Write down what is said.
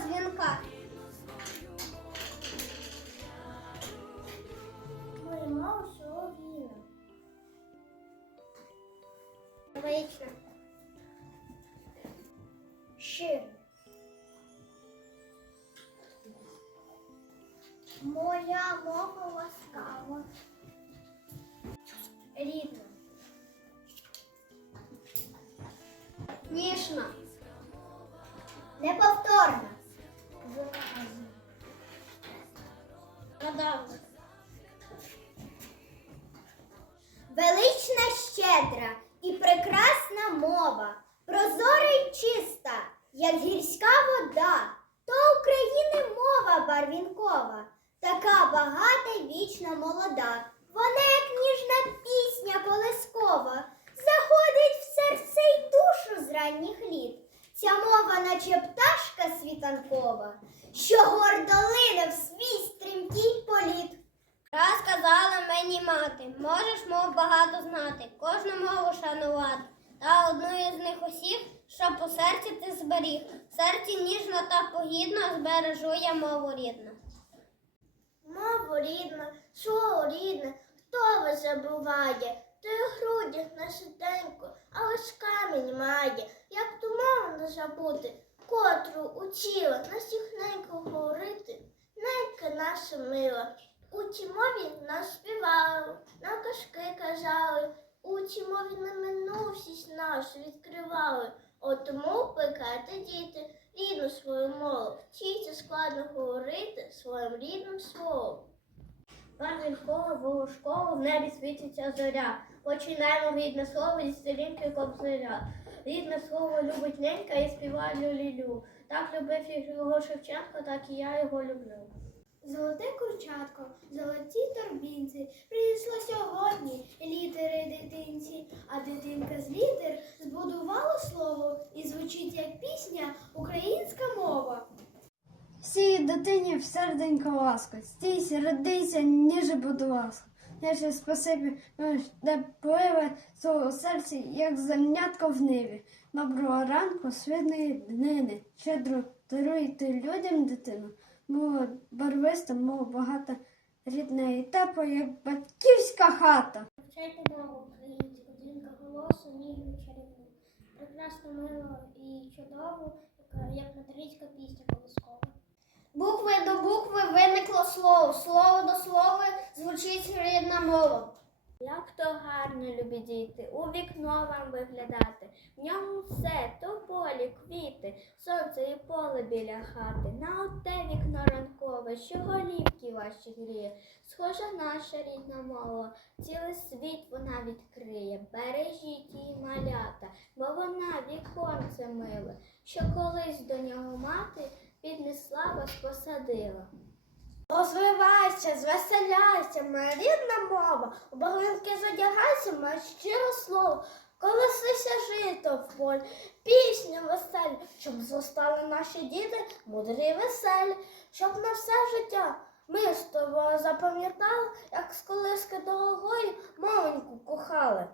дзвінка. Поймав солов'їна. Вично. Шир. Моя мова ласкава. Рідна. Ніжна. неповторно. Радавна. Велична щедра і прекрасна мова, прозора й чиста, як гірська вода, то України мова барвінкова, така багата й вічно молода. Вона, як ніжна пісня колискова, заходить в серце й душу з ранніх літ. Ця мова, наче пташка світанкова, що гордолине в свій стрімкий політ. Раз казала мені мати, можеш мов багато знати, кожну мову шанувати. Та одну із них усіх, що по серці ти зберіг. В серці ніжно та погідно збережу я мову рідну. Мову рідна, слово рідне, хто вас забуває? Ти у грудях на сиденьку, але ж камінь має, як ту мову не забути, котру учила на всіх неньку говорити. Ненька наша мила, у цій нас співали, нам казки казали, у цій мові на минувшість нашу відкривали. От тому плекайте діти рідну свою мову, вчіться складно говорити своїм рідним словом. Барвінкова волошкова в небі світиться зоря. Починаємо рідне слово зі сторінки кобзаря. Рідне слово любить ненька і співає люлілю. Так любив його Шевченко, так і я його люблю. Золоте курчатко, золоті торбінці, принесло сьогодні літери дитинці, а дитинка з літер збудувала слово і звучить як пісня українська мова. Всій дитині в серденько ласка, стійся, родися, ніже, будь ласка. Наше спасибі, ну, де пливе свого серця, як зернятко в ниві. Доброго ранку, світної днини. Щедро даруйте людям дитину. Мова барвиста, мова багата, рідна і тепла, як батьківська хата. Вчайте мову українську, дзвінка голосу, ніжну чарівну. Прекрасну, милу і чудову, як материнська пісня колискова. Букви до букви виникло слово, слово до слова звучить рідна мова. Як то гарно, любі діти, у вікно вам виглядати. В ньому все, то полі, квіти, сонце і поле біля хати. На оте вікно ранкове, що голівки ваші гріє. Схожа наша рідна мова, цілий світ вона відкриє. Бережіть її малята, бо вона віконце миле, що колись до нього мати вас посадила. Розвивайся, звеселяйся, моя рідна мова, у багинки задягайся, моє щире слово, колесися жито в полі, пісню веселі, щоб зростали наші діти, мудрі веселі, щоб на все життя ми з тобою запам'ятали, як з колиски дорогої маленьку кохали.